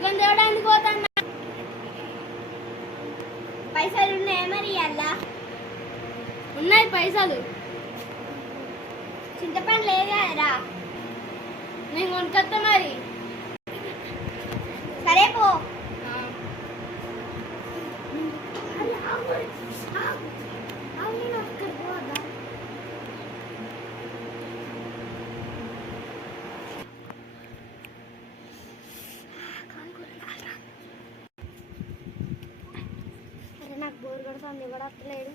Chicken తేవడానికి పోతాను. పైసలు ఉన్నాయా మరి? అలా ఉన్నాయి పైసలు. చింతపండు లేదు కదరా? నేను కొనుక్కొస్తా మరి. సరే పో. నాకు బోర్ కొడుతుంది, ఎవడు వస్తలేడు.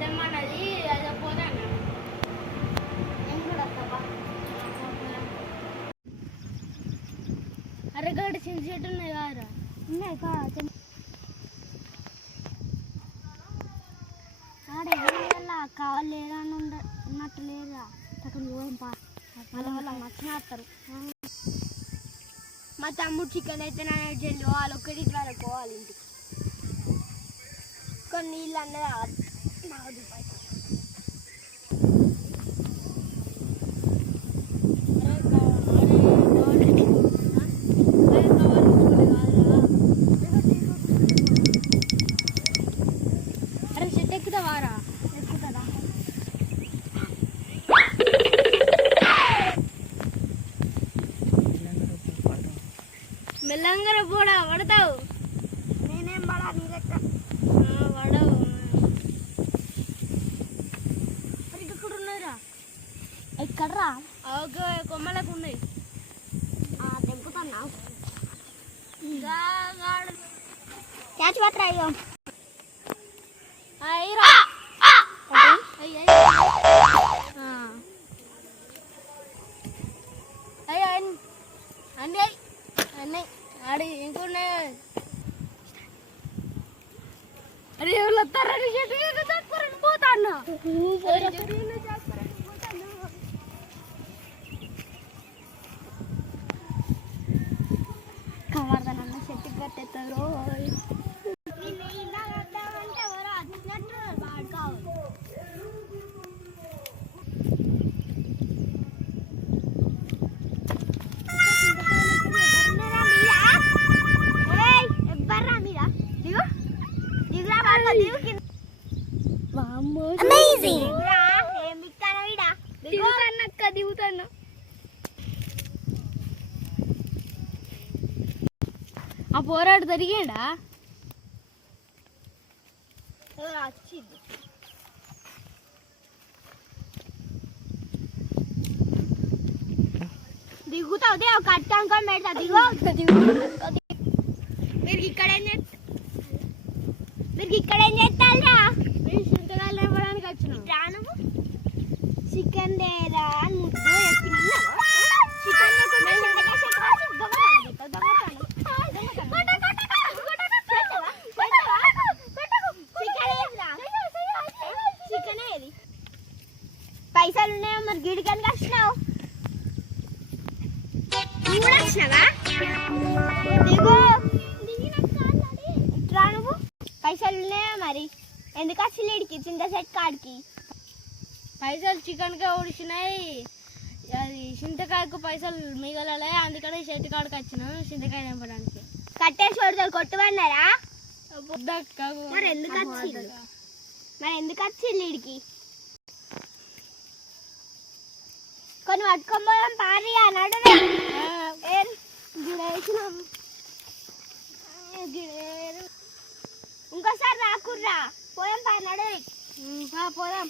తెమ్మన్నది అదే పోతాను. అరే గడ్డ చిన్న చెట్టు ఉన్నాయి కాదురా? ఉన్నాయి కావాలి లేదా అని ఉన్నట్టు లేదా? అక్కడ పోయింపా వాళ్ళ నచ్చినారు. మా తమ్ముడు చికెన్ అయితే నా జల్లు వాళ్ళు ఒక్కటి ద్వారా పోవాలి ఇంటికి. కొన్ని నీళ్ళు అన్నది నాకు అరే చెట్టు ఎక్కుతా వారా? ఎక్కుతుందా? మెల్లంగా పోడా పడతావు. నేనేం పడా నీ లెక్క పడవు. ఇక్కడ ఉన్నాయిరా. ఎక్కడరా? కొమ్మలకు ఉన్నాయి. తెంపుతున్నా. క్యాచ్ పత్ర అయ్యో అయ్యరా అన్నీ అన్నీ ఆడి ఇంకున్నాయి. అరే ఎవరు వస్తారని చెట్టు పోతాను. కవర్దనన్న చెట్టు పెట్టేస్తారు. దిగుతాను. ఆ పోరాడు జరిగాడా? దిగుతావు కట్ట అనుకొని పెడతా. దిగు మీరు ఇక్కడేం చేస్తారా? చింతకాయలు ఇవ్వడానికి వచ్చినాం. చికెన్ లేదా పైసలు ఉన్నాయో మరి గిడికని వచ్చినావు. నువ్వు కూడా వచ్చినావా? ఇట్లా నువ్వు పైసలు ఉన్నాయో మరి ఎందుకు వచ్చి లేడికి చింత సెట్ కాడికి? పైసలు చికెన్గా ఉడిచినాయి. అది చింతకాయకు పైసలు మిగలలే, అందుకనే చెట్టు కాడికి వచ్చినాం చింతకాయ నింపడానికి. కట్టేసి కొడతారు కొట్టుబడినారా? మరి ఎందుకు వచ్చి లీడికి? కొన్ని పట్టుకోపోదాం పారి అన్నాడు. ఇంకోసారి రాకుర్రా పోయాం పా నడు. పోదాం.